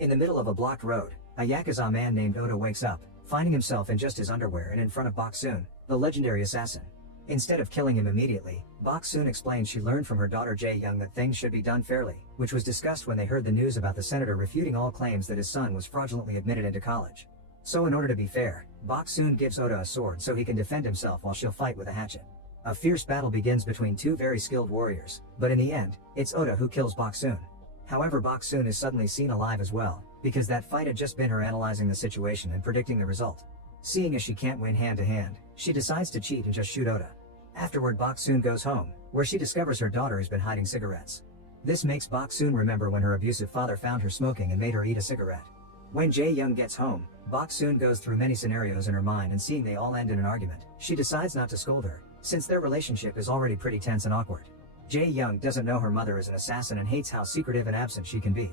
In the middle of a blocked road, a Yakuza man named Oda wakes up, finding himself in just his underwear and in front of Bok-soon, the legendary assassin. Instead of killing him immediately, Bok-soon explains she learned from her daughter Jae-young that things should be done fairly, which was discussed when they heard the news about the senator refuting all claims that his son was fraudulently admitted into college. So in order to be fair, Bok-soon gives Oda a sword so he can defend himself while she'll fight with a hatchet. A fierce battle begins between two very skilled warriors, but in the end, it's Oda who kills Bok-soon. However, Bok-soon is suddenly seen alive as well, because that fight had just been her analyzing the situation and predicting the result. Seeing as she can't win hand to hand, she decides to cheat and just shoot Oda. Afterward, Bok-soon goes home, where she discovers her daughter has been hiding cigarettes. This makes Bok-soon remember when her abusive father found her smoking and made her eat a cigarette. When Jae-young gets home, Bok-soon goes through many scenarios in her mind, and seeing they all end in an argument, she decides not to scold her, since their relationship is already pretty tense and awkward. Jae-young doesn't know her mother is an assassin and hates how secretive and absent she can be.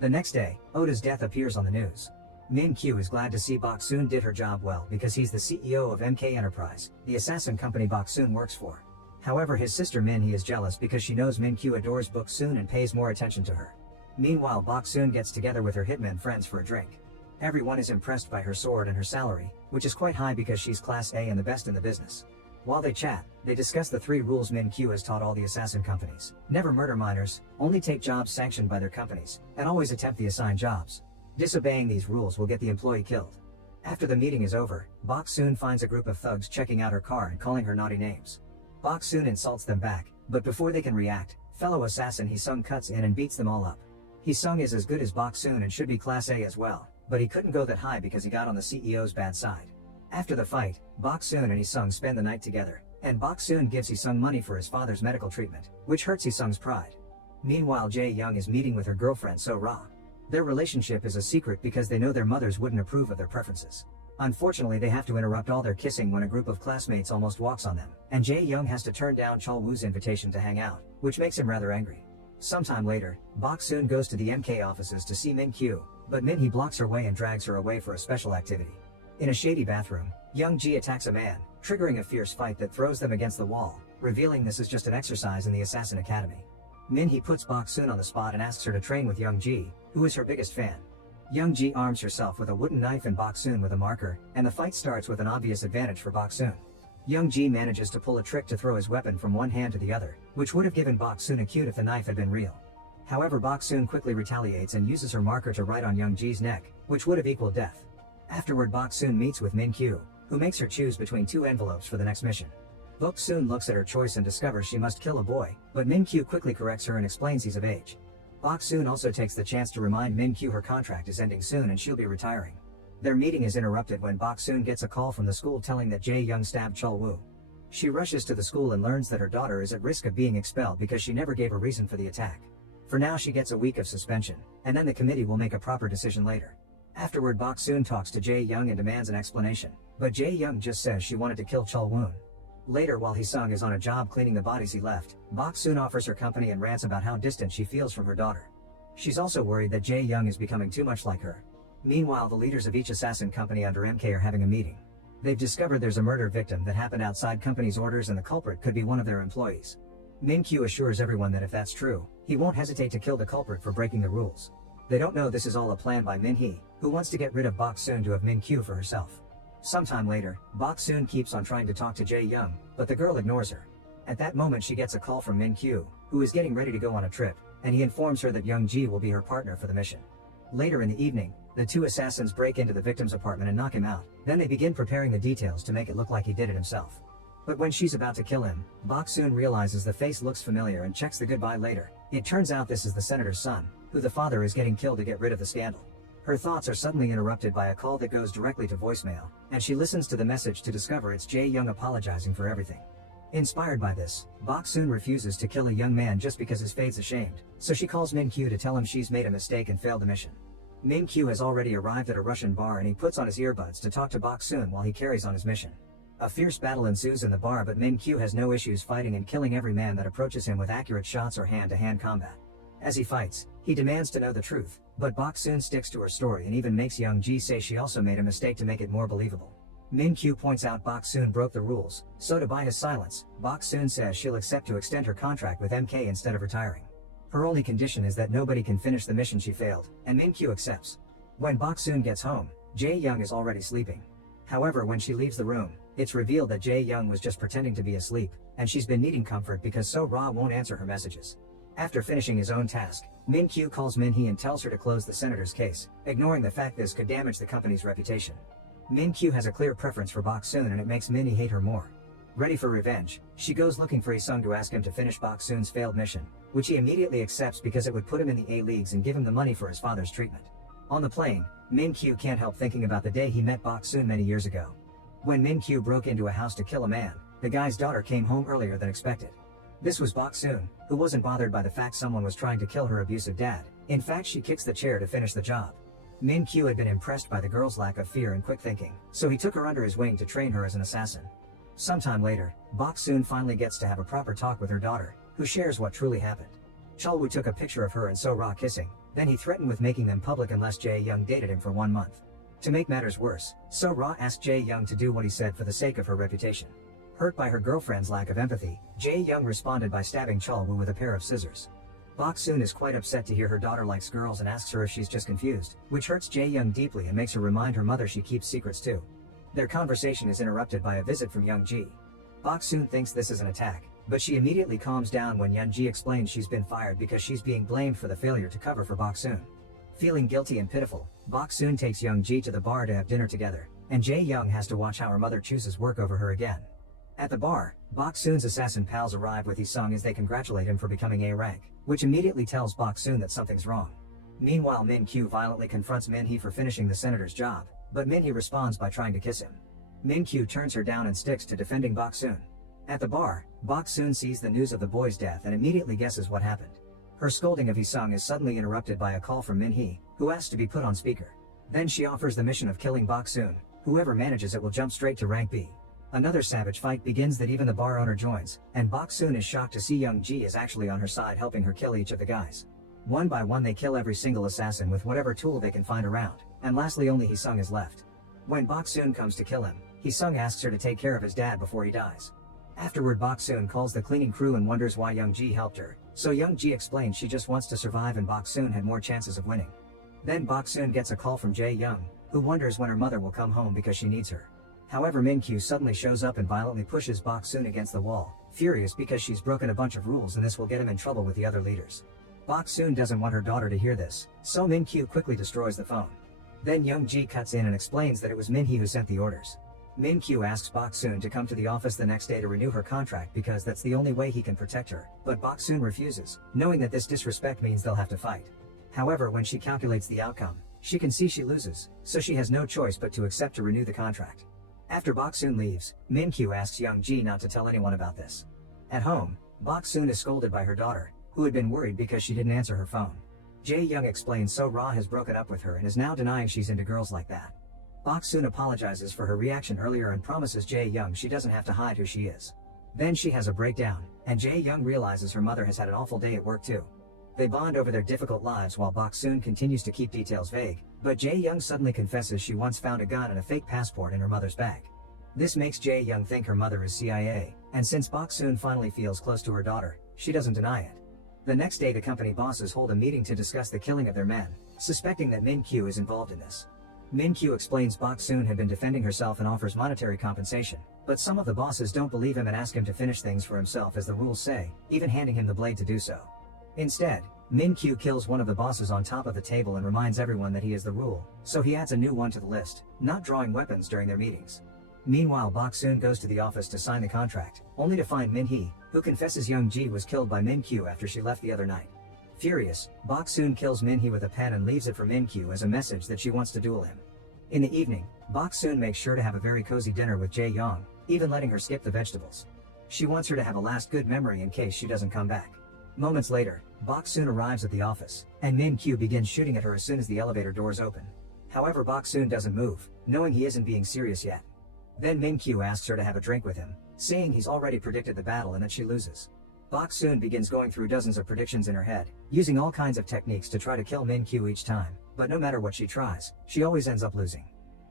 The next day, Oda's death appears on the news. Min-kyu is glad to see Bok-soon did her job well because he's the CEO of MK Enterprise, the assassin company Bok-soon works for. However, his sister Min-hee is jealous because she knows Min-kyu adores Bok-soon and pays more attention to her. Meanwhile, Bok-soon gets together with her hitman friends for a drink. Everyone is impressed by her sword and her salary, which is quite high because she's class A and the best in the business. While they chat, they discuss the 3 rules Min-kyu has taught all the assassin companies. Never murder minors, only take jobs sanctioned by their companies, and always attempt the assigned jobs. Disobeying these rules will get the employee killed. After the meeting is over, Bok-soon finds a group of thugs checking out her car and calling her naughty names. Bok-soon insults them back, but before they can react, fellow assassin Hee-sung cuts in and beats them all up. Hee-sung is as good as Bok-soon and should be class A as well, but he couldn't go that high because he got on the CEO's bad side. After the fight, Bok-soon and Hee-sung spend the night together, and Bok-soon gives Hee-sung money for his father's medical treatment, which hurts Hee-sung's pride. Meanwhile, Jae-young is meeting with her girlfriend So-ra. Their relationship is a secret because they know their mothers wouldn't approve of their preferences. Unfortunately, they have to interrupt all their kissing when a group of classmates almost walks on them, and Jae-young has to turn down Chol-woo's invitation to hang out, which makes him rather angry. Sometime later, Bok-soon goes to the MK offices to see Min-kyu, but Min-hee blocks her way and drags her away for a special activity. In a shady bathroom, Young-ji attacks a man, triggering a fierce fight that throws them against the wall, revealing this is just an exercise in the Assassin Academy. Min-hee puts Bok-soon on the spot and asks her to train with Young-ji, who is her biggest fan. Young-ji arms herself with a wooden knife and Bok-soon with a marker, and the fight starts with an obvious advantage for Bok-soon. Young-ji manages to pull a trick to throw his weapon from one hand to the other, which would have given Bok-soon a cue if the knife had been real. However, Bok-soon quickly retaliates and uses her marker to write on Young-ji's neck, which would have equaled death. Afterward, Bok-soon meets with Min-kyu, who makes her choose between 2 envelopes for the next mission. Bok-soon looks at her choice and discovers she must kill a boy, but Min-kyu quickly corrects her and explains he's of age. Bok-soon also takes the chance to remind Min-kyu her contract is ending soon and she'll be retiring. Their meeting is interrupted when Bok-soon gets a call from the school telling that Jae-young stabbed Chol-woo. She rushes to the school and learns that her daughter is at risk of being expelled because she never gave a reason for the attack. For now, she gets a week of suspension, and then the committee will make a proper decision later. Afterward, Bok-soon talks to Jae-young and demands an explanation, but Jae-young just says she wanted to kill Chol-woo. Later, while Hee-sung is on a job cleaning the bodies he left, Bok-soon offers her company and rants about how distant she feels from her daughter. She's also worried that Jae-young is becoming too much like her. Meanwhile, the leaders of each assassin company under MK are having a meeting. They've discovered there's a murder victim that happened outside company's orders and the culprit could be one of their employees. Min-kyu assures everyone that if that's true, he won't hesitate to kill the culprit for breaking the rules. They don't know this is all a plan by Min-hee, who wants to get rid of Bok-soon to have Min-kyu for herself. Sometime later, Bok-soon keeps on trying to talk to Jae-young, but the girl ignores her. At that moment, she gets a call from Min-kyu, who is getting ready to go on a trip, and he informs her that Young-ji will be her partner for the mission. Later in the evening, the 2 assassins break into the victim's apartment and knock him out. Then they begin preparing the details to make it look like he did it himself. But when she's about to kill him, Bok-soon realizes the face looks familiar and checks the goodbye later. It turns out this is the senator's son, who the father is getting killed to get rid of the scandal. Her thoughts are suddenly interrupted by a call that goes directly to voicemail, and she listens to the message to discover it's Jae-young apologizing for everything. Inspired by this, Bok-soon refuses to kill a young man just because his fate's ashamed, so she calls Min-kyu to tell him she's made a mistake and failed the mission. Min-kyu has already arrived at a Russian bar and he puts on his earbuds to talk to Bok-soon while he carries on his mission. A fierce battle ensues in the bar, but Min-kyu has no issues fighting and killing every man that approaches him with accurate shots or hand-to-hand combat. As he fights, he demands to know the truth, but Bok-soon sticks to her story and even makes Young-ji say she also made a mistake to make it more believable. Min-kyu points out Bok-soon broke the rules, so to buy his silence, Bok-soon says she'll accept to extend her contract with MK instead of retiring. Her only condition is that nobody can finish the mission she failed, and Min-kyu accepts. When Bok-soon gets home, Jae-young is already sleeping. However, when she leaves the room, it's revealed that Jae-young was just pretending to be asleep, and she's been needing comfort because So-ra won't answer her messages. After finishing his own task, Min-kyu calls Min-hee and tells her to close the senator's case, ignoring the fact this could damage the company's reputation. Min-kyu has a clear preference for Bok-soon and it makes Min-hee hate her more. Ready for revenge, she goes looking for Hee-sung to ask him to finish Bok-soon's failed mission, which he immediately accepts because it would put him in the A-leagues and give him the money for his father's treatment. On the plane, Min-kyu can't help thinking about the day he met Bok-soon many years ago. When Min-kyu broke into a house to kill a man, the guy's daughter came home earlier than expected. This was Bok-soon, who wasn't bothered by the fact someone was trying to kill her abusive dad. In fact, she kicks the chair to finish the job. Min-kyu had been impressed by the girl's lack of fear and quick thinking, so he took her under his wing to train her as an assassin. Sometime later, Bok-soon finally gets to have a proper talk with her daughter, who shares what truly happened. Chul-woo took a picture of her and So-ra kissing, then he threatened with making them public unless Jae-young dated him for 1 month. To make matters worse, So-ra asked Jae-young to do what he said for the sake of her reputation. Hurt by her girlfriend's lack of empathy, Jae-young responded by stabbing Chul-woo with a pair of scissors. Bok-soon is quite upset to hear her daughter likes girls and asks her if she's just confused, which hurts Jae-young deeply and makes her remind her mother she keeps secrets too. Their conversation is interrupted by a visit from Young-ji. Bok-soon thinks this is an attack, but she immediately calms down when Young-ji explains she's been fired because she's being blamed for the failure to cover for Bok-soon. Feeling guilty and pitiful, Bok-soon takes Young-ji to the bar to have dinner together, and Jae-young has to watch how her mother chooses work over her again. At the bar, Bok-soon's assassin pals arrive with Hee-sung as they congratulate him for becoming A rank, which immediately tells Bok-soon that something's wrong. Meanwhile, Min-kyu violently confronts Min-hee for finishing the senator's job, but Min-hee responds by trying to kiss him. Min-kyu turns her down and sticks to defending Bok-soon. At the bar, Bok-soon sees the news of the boy's death and immediately guesses what happened. Her scolding of Hee-sung is suddenly interrupted by a call from Min-hee, who asks to be put on speaker. Then she offers the mission of killing Bok-soon. Whoever manages it will jump straight to rank B. Another savage fight begins that even the bar owner joins, and Bok-soon is shocked to see Young-ji is actually on her side helping her kill each of the guys. One by one they kill every single assassin with whatever tool they can find around, and lastly only Hee-sung is left. When Bok-soon comes to kill him, Hee-sung asks her to take care of his dad before he dies. Afterward, Bok-soon calls the cleaning crew and wonders why Young-ji helped her, so Young-ji explains she just wants to survive and Bok-soon had more chances of winning. Then Bok-soon gets a call from Jae-young, who wonders when her mother will come home because she needs her. However, Min-kyu suddenly shows up and violently pushes Bok-soon against the wall, furious because she's broken a bunch of rules and this will get him in trouble with the other leaders. Bok-soon doesn't want her daughter to hear this, so Min-kyu quickly destroys the phone. Then Young-ji cuts in and explains that it was Min-hee who sent the orders. Min-kyu asks Bok-soon to come to the office the next day to renew her contract because that's the only way he can protect her, but Bok-soon refuses, knowing that this disrespect means they'll have to fight. However, when she calculates the outcome, she can see she loses, so she has no choice but to accept to renew the contract. After Bok-soon leaves, Min-kyu asks Young-ji not to tell anyone about this. At home, Bok-soon is scolded by her daughter, who had been worried because she didn't answer her phone. Jae-young explains So-ra has broken up with her and is now denying she's into girls like that. Bok-soon apologizes for her reaction earlier and promises Jae-young she doesn't have to hide who she is. Then she has a breakdown, and Jae-young realizes her mother has had an awful day at work too. They bond over their difficult lives while Bok-soon continues to keep details vague, but Jae-young suddenly confesses she once found a gun and a fake passport in her mother's bag. This makes Jae-young think her mother is CIA, and since Bok-soon finally feels close to her daughter, she doesn't deny it. The next day the company bosses hold a meeting to discuss the killing of their men, suspecting that Min-kyu is involved in this. Min-kyu explains Bok-soon had been defending herself and offers monetary compensation, but some of the bosses don't believe him and ask him to finish things for himself as the rules say, even handing him the blade to do so. Instead, Min-kyu kills one of the bosses on top of the table and reminds everyone that he is the rule, so he adds a new one to the list, not drawing weapons during their meetings. Meanwhile, Bok-soon goes to the office to sign the contract, only to find Min-hee, who confesses Young-ji was killed by Min-kyu after she left the other night. Furious, Bok-soon kills Min-hee with a pen and leaves it for Min-kyu as a message that she wants to duel him. In the evening, Bok-soon makes sure to have a very cozy dinner with Jae-young, even letting her skip the vegetables. She wants her to have a last good memory in case she doesn't come back. Moments later, Bok-soon arrives at the office, and Min-kyu begins shooting at her as soon as the elevator doors open. However, Bok-soon doesn't move, knowing he isn't being serious yet. Then Min-kyu asks her to have a drink with him, saying he's already predicted the battle and that she loses. Bok-soon begins going through dozens of predictions in her head, using all kinds of techniques to try to kill Min-kyu each time, but no matter what she tries, she always ends up losing.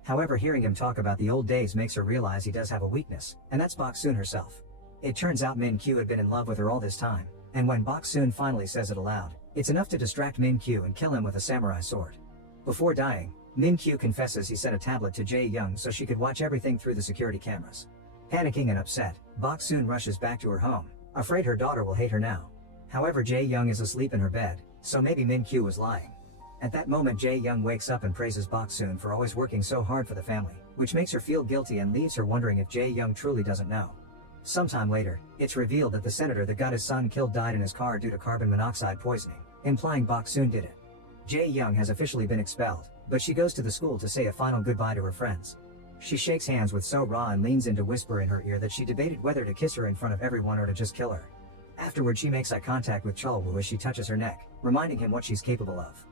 However, hearing him talk about the old days makes her realize he does have a weakness, and that's Bok-soon herself. It turns out Min-kyu had been in love with her all this time, And when Bok Soon finally says it aloud, it's enough to distract Min Kyu and kill him with a samurai sword. Before dying, Min Kyu confesses he sent a tablet to Jae Young so she could watch everything through the security cameras. Panicking and upset, Bok Soon rushes back to her home, afraid her daughter will hate her now. However, Jae Young is asleep in her bed, so maybe Min Kyu was lying. At that moment, Jae Young wakes up and praises Bok Soon for always working so hard for the family, which makes her feel guilty and leaves her wondering if Jae Young truly doesn't know. Sometime later, it's revealed that the senator that got his son killed died in his car due to carbon monoxide poisoning, implying Bok Soon did it. Jae Young has officially been expelled, but she goes to the school to say a final goodbye to her friends. She shakes hands with So Ra and leans in to whisper in her ear that she debated whether to kiss her in front of everyone or to just kill her. Afterward, she makes eye contact with Chulwoo as she touches her neck, reminding him what she's capable of.